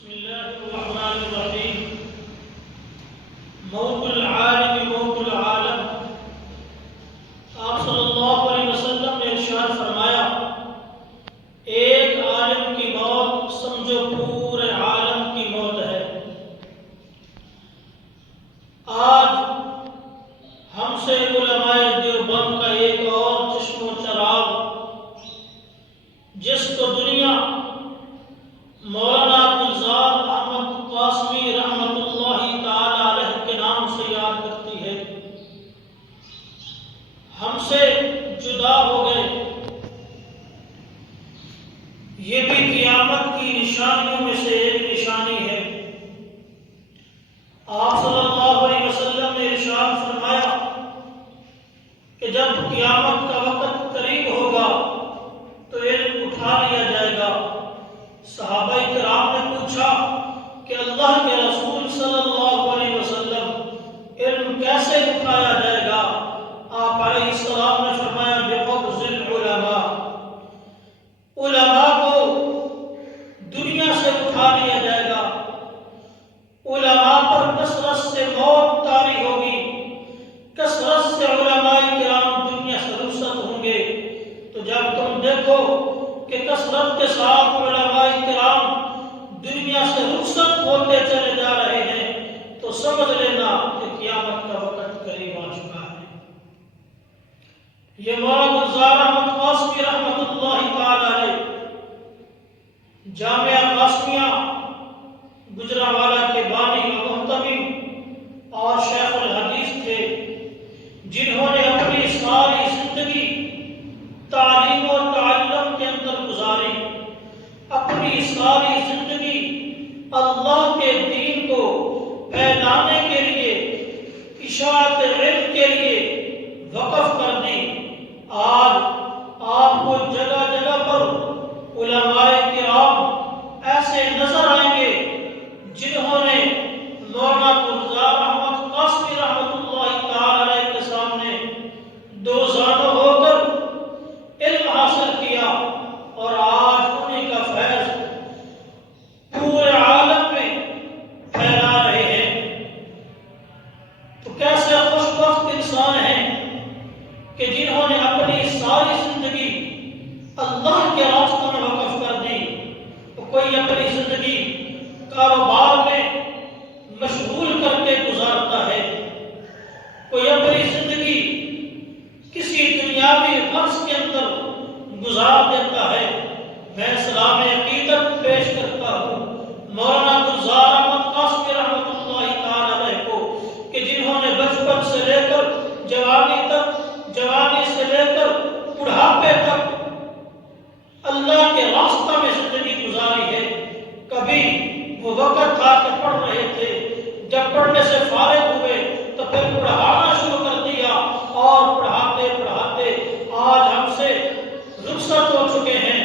بسم الله الرحمن الرحيم. موت العالم موت العالم. آپ صلی اللہ علیہ وسلم نے ارشاد فرمایا، ایک عالم کی موت سمجھو پورے عالم کی موت ہے۔ آج ہم سے علماء دیوبند کا ایک اور چشم و چراغ، جس کو دنیا مولانا عبدالزاد احمد قاسمی رحمۃ اللہ تعالی علیہ کے نام سے یاد کرتی ہے، ہم سے جدا ہو گئے۔ یہ بھی قیامت کی نشانیوں میں سے ایک نشانی ہے۔ آپ صلی اللہ علیہ وسلم نے ارشاد فرمایا کہ جب قیامت کا وقت قریب ہوگا تو علم اٹھا لیا جائے گا۔ صحابہ کرام نے پوچھا کہ اللہ کے رسول صلی اللہ علیہ وسلم علم کیسے اٹھایا جائے گا؟ آپ علیہ السلام نے فرمایا بقبض العلماء، علماء کو دنیا سے اٹھا لیا جائے گا۔ علماء پر کثرت سے موت طاری ہوگی، کثرت سے علماء کرام دنیا سے رخصت ہوں گے۔ تو جب تم دیکھو کہ کثرت کے ساتھ علماء کرام دنیا سے رخصت ہوتے چلے جا رہے ہیں تو سمجھ لینا کہ قیامت کا وقت قریب آ چکا ہے۔ یہ مولانا عبدالزاد احمد قاسمی رحمۃ اللہ تعالی علیہ جامعہ قاسمیہ گجرانوالہ کے بانی و محتمم اور شیخ الحدیث تھے، جنہوں نے اپنی ساری زندگی تعلیم و تعلم کے اندر گزاری، اپنی ساری زندگی اللہ کے دین کو پھیلانے کے لیے، اشاعت علم کے لیے وقف کر دی۔ آج آپ کو جگہ جگہ پر علماء کرام ایسے نظر آئیں گے جنہوں نے مولانا عبدالزاد احمد قاسمی رحمۃ اللہ تعالی علیہ کے سامنے دو زانو ہو کر علم حاصل کیا، اور آج انہیں کا فیض پورے عالم میں پھیلا رہے ہیں۔ تو کیسے خوش بخت انسان ہیں کہ جنہوں نے اپنی ساری زندگی اللہ کے راستہ میں وقف کر دی۔ تو کوئی اپنی زندگی کاروبار میں مشغول کر کے گزارتا ہے، کوئی اپنی زندگی کسی دنیاوی غرض کے اندر گزار دیتا ہے۔ میں اسلام عقیدت پیش کرتا ہوں مولانا عبدالزاد احمد قاسمی رحمۃ اللہ تعالی علیہ کو، کہ جنہوں نے بچپن سے لے کر جوانی تک، جوانی سے لے کر بڑھاپے تک اللہ کے راستہ میں زندگی گزاری ہے۔ کبھی وہ وقت تھا کہ پڑھ رہے تھے، جب پڑھنے سے فارغ ہوئے تو پھر پڑھانا شروع کر دیا، اور پڑھاتے پڑھاتے آج ہم سے رخصت ہو چکے ہیں۔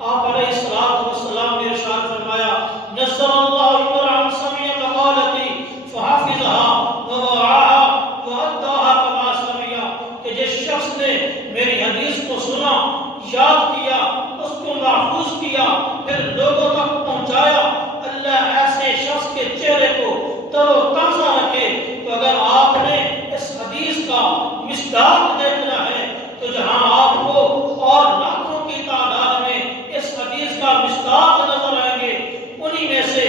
آپ علیہ السلام نے ارشاد فرمایا، نصر اللہ امرأ سمع مقالتی فحفظها ووعاها وأداها كما سمع، کہ جس شخص نے میری حدیث کو سنا، یاد کیا، اس کو محفوظ کیا، پھر لوگوں تک پہنچایا، اللہ ایسے شخص کے چہرے کو تر و تازہ رکھے۔ تو اگر آپ نے اس حدیث کا مصداق دیکھنا ہے تو جہاں آپ کو اور لاکھوں کی تعداد میں اس حدیث کا مصداق نظر آئیں گے، انہی میں سے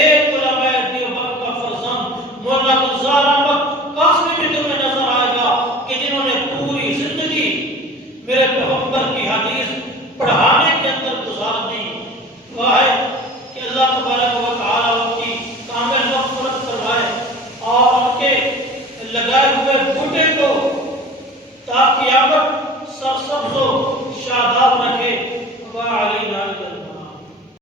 ایک علماء دیوبند کا فرزند مولانا عبدالزاد احمد قاسمی بھی تمہیں نظر آئے گا، کہ جنہوں نے پوری زندگی میرے پیغمبر کی حدیث پڑھانے کے اندر گزار دی۔ دعا ہے کہ اللہ تبارک